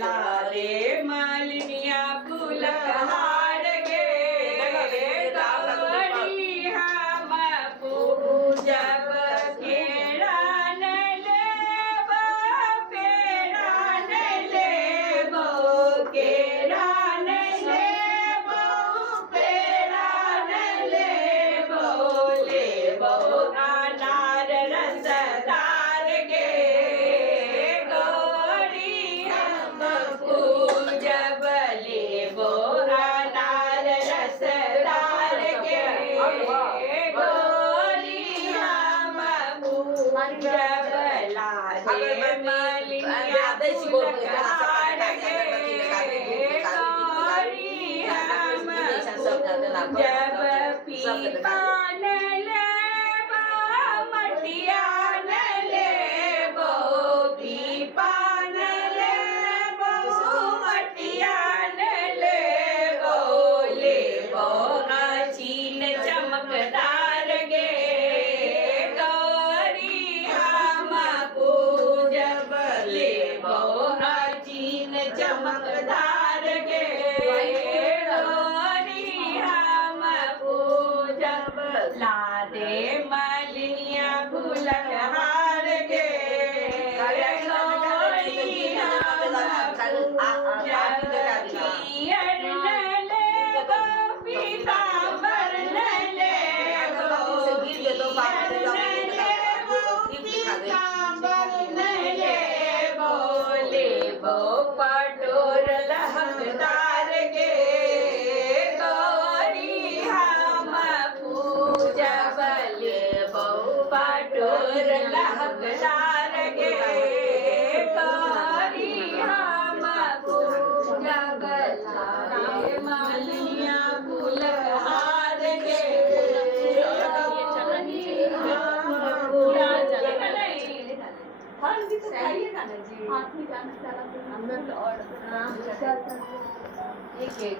ला रे मालिनिया फुलहार गे गौरी हम पूजब केरान लेबो पेरान लेबो केरान लेबो पेरान लेबो लेबो अनार रसदार गे गौरी हम पूजब लेबो अनार रसदार गे गौरी हम पूजब लागे मलिया फुलहार गे गौरी हम पूजब पीपान लेबो मटियान लेबो पीपान लेबो मटियान लेबो लेबो अचीन चमकदार गे गौरी हम पूजब लेबो अचीन चमकदार गे गौरी हम पूजब ला दे मलिनिया फुलहार गे गौरी हम पूजब कियर न लेबो पीताम्बर न लेबो पीताम्बर न लेबो लेबो पटोर लहकदार गे गौरी हम पूजब लेबो पटोर लहकदार गे गौरी हम पूजब लागे मालिया फुलहार गे एक एक